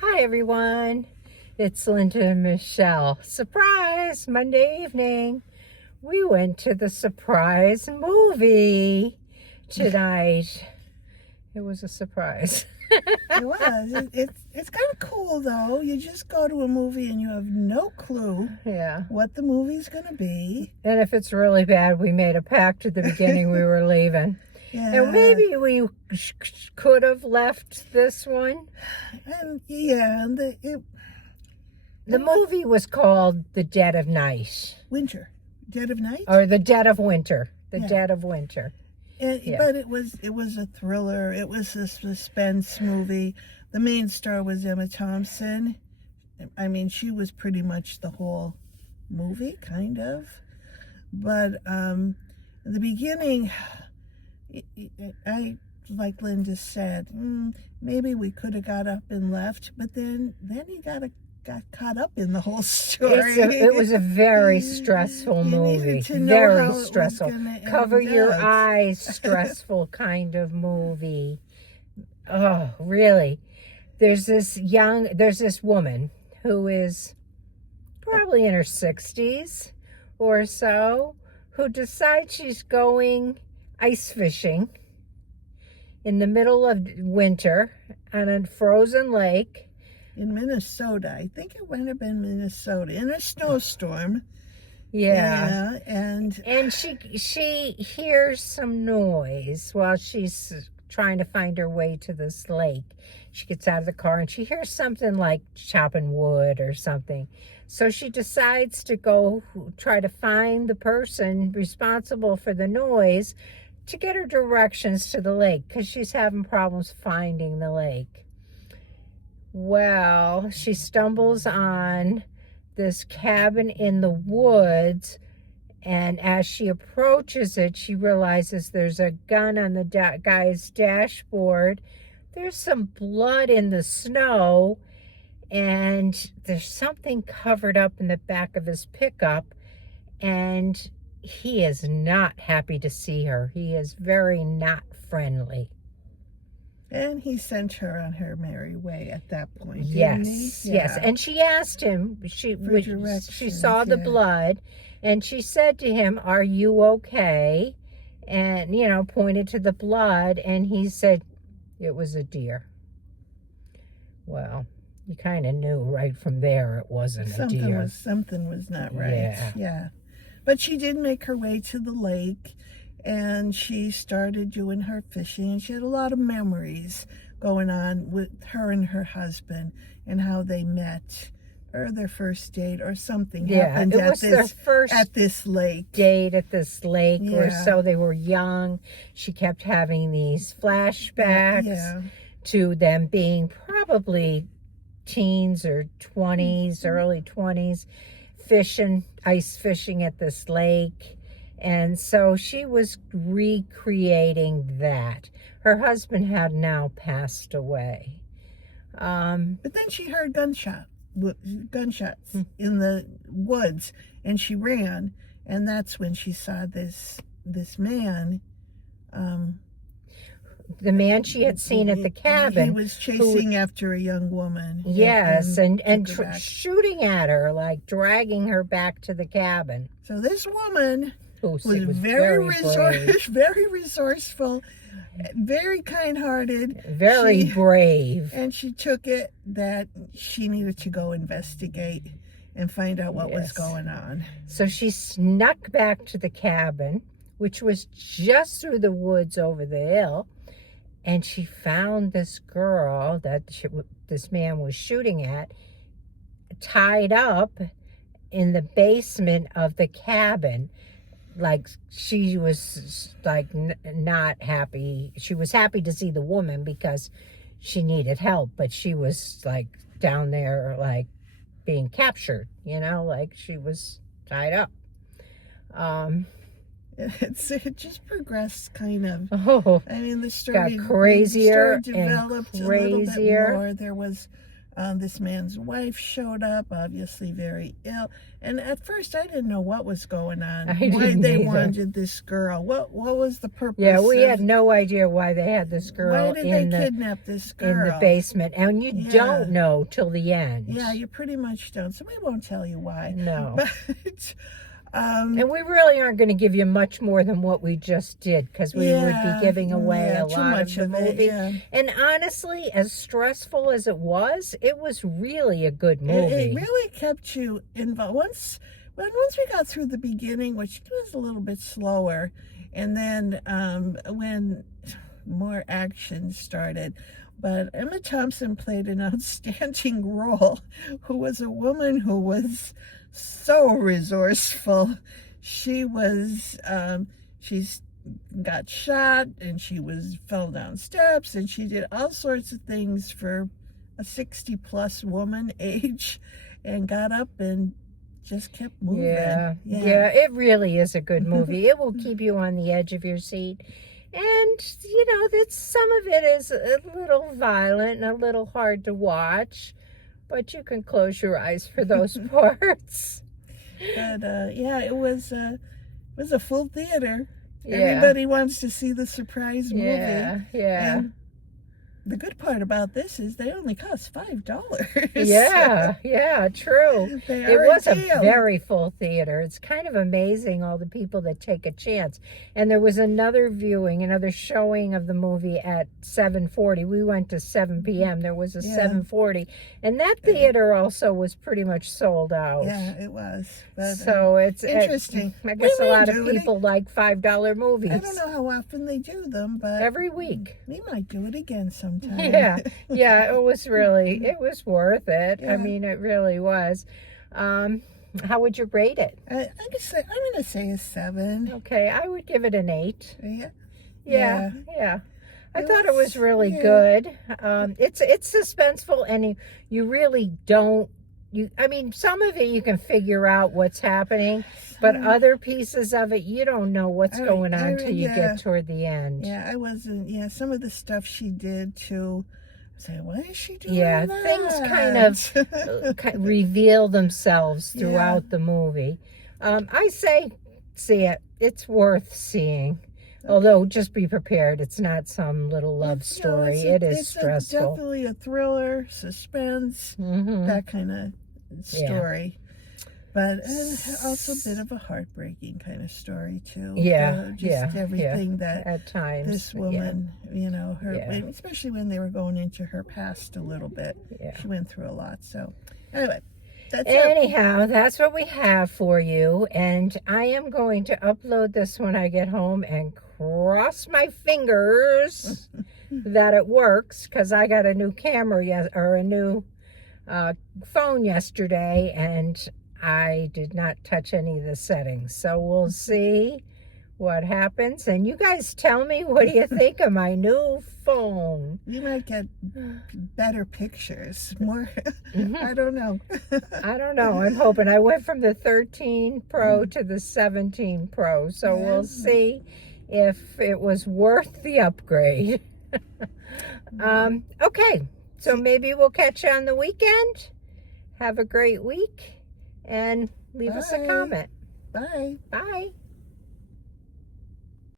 Hi everyone, it's Linda and Michelle. Surprise! Monday evening, we went to the surprise movie tonight. It was a surprise. It was. It's kind of cool though. You just go to a movie and you have no clue Yeah. what the movie's going to be. And if it's really bad, we made a pact at the beginning we were leaving. Yeah. And maybe we could have left this one. And yeah, The movie was called The Dead of Night. Winter, Dead of Night, Or The Dead of Winter. The Yeah. Dead of Winter. Yeah. But it was a thriller. It was a suspense movie. The main star was Emma Thompson. I mean, she was pretty much the whole movie, kind of. But in the beginning, I, like Linda said, maybe we could have got up and left, but then he got caught up in the whole story. It was a very stressful movie. Very stressful. Cover your eyes, stressful kind of movie. Oh, really? There's this woman who is probably in her 60s or so, who decides she's going ice fishing in the middle of winter on a frozen lake in Minnesota. I think it might have been Minnesota, in a snowstorm. Yeah. And she hears some noise while she's trying to find her way to this lake. She gets out of the car and she hears something like chopping wood or something. So she decides to go try to find the person responsible for the noise to get her directions to the lake, because she's having problems finding the lake. Well, she stumbles on this cabin in the woods, and as she approaches it, she realizes there's a gun on the guy's dashboard. There's some blood in the snow, and there's something covered up in the back of his pickup, and he is not happy to see her. He is very not friendly. And he sent her on her merry way at that point. Yes, yes. And she asked him, she saw the blood, and she said to him, "Are you okay?" And, pointed to the blood, and he said it was a deer. Well, you kind of knew right from there it wasn't a deer. Something was not right. Yeah. But she did make her way to the lake, and she started doing her fishing, and she had a lot of memories going on with her and her husband and how they met, or their first date, or something happened at this lake. Date at this lake, or so they were young. She kept having these flashbacks to them being probably teens or 20s, early 20s, ice fishing at this lake. And so she was recreating that. Her husband had now passed away. But then she heard gunshots in the woods, and she ran, and that's when she saw this man. The man she had seen at the cabin. He was chasing after a young woman. Yes, and shooting at her, like dragging her back to the cabin. So this woman was very very resourceful, very kind-hearted, very brave. And she took it that she needed to go investigate and find out what was going on. So she snuck back to the cabin, which was just through the woods over the hill, and she found this girl that this man was shooting at, tied up in the basement of the cabin. Like, she was like not happy. She was happy to see the woman because she needed help, but she was like down there, like being captured, like she was tied up. It just progressed kind of. Oh, I mean, the story got crazier developed and a little bit crazier. more. There was This man's wife showed up, obviously very ill. And at first, I didn't know what was going on. Why they wanted this girl? What was the purpose? Yeah, we had no idea why they had this girl. Why did they kidnap this girl in the basement? And you don't know till the end. Yeah, you pretty much don't. So we won't tell you why. No. But and we really aren't going to give you much more than what we just did, because we would be giving away a lot of the movie. And honestly, as stressful as it was really a good movie. It really kept you involved. Once we got through the beginning, which was a little bit slower, and then when more action started. But Emma Thompson played an outstanding role, who was a woman who was so resourceful. She was, she's got shot, and she fell down steps, and she did all sorts of things for a 60-plus woman age, and got up and just kept moving. Yeah, it really is a good movie. It will keep you on the edge of your seat. And, you know, some of it is a little violent and a little hard to watch, but you can close your eyes for those parts. But, yeah, it was a full theater. Yeah. Everybody wants to see the surprise movie. Yeah. And the good part about this is they only cost $5. Yeah, true. It was a very full theater. It's kind of amazing, all the people that take a chance. And there was another showing of the movie at 7:40. We went to 7 p.m. There was a 7:40. And that theater also was pretty much sold out. Yeah, it was. But, so it's interesting. I guess a lot of people like $5 movies. I don't know how often they do them, but every week. We might do it again sometime. Yeah, it was worth it. Yeah. I mean, it really was. How would you rate it? I'm going to say a 7. Okay, I would give it an 8. Yeah. I thought it was really good. It's suspenseful, and you really don't. I mean, some of it you can figure out what's happening, but other pieces of it, you don't know what's going on until you get toward the end. Yeah, I wasn't. Yeah, some of the stuff she did to say, why is she doing that? Things kind of reveal themselves throughout the movie. I say, see it. It's worth seeing. Although, just be prepared. It's not some little love story. It is stressful. Definitely a thriller, suspense, that kind of story. But also a bit of a heartbreaking kind of story, too. Everything that at times this woman, you know, especially when they were going into her past a little bit. She went through a lot. So, anyway. That's what we have for you. And I am going to upload this when I get home and cross my fingers that it works, because I got a new camera a new phone yesterday, and I did not touch any of the settings. So we'll see what happens. And you guys tell me, what do you think of my new phone? You might get better pictures, more. I don't know. I don't know. I'm hoping. I went from the 13 Pro to the 17 Pro, so we'll see if it was worth the upgrade. Okay, so maybe we'll catch you on the weekend. Have a great week, and leave us a comment. Bye. Bye.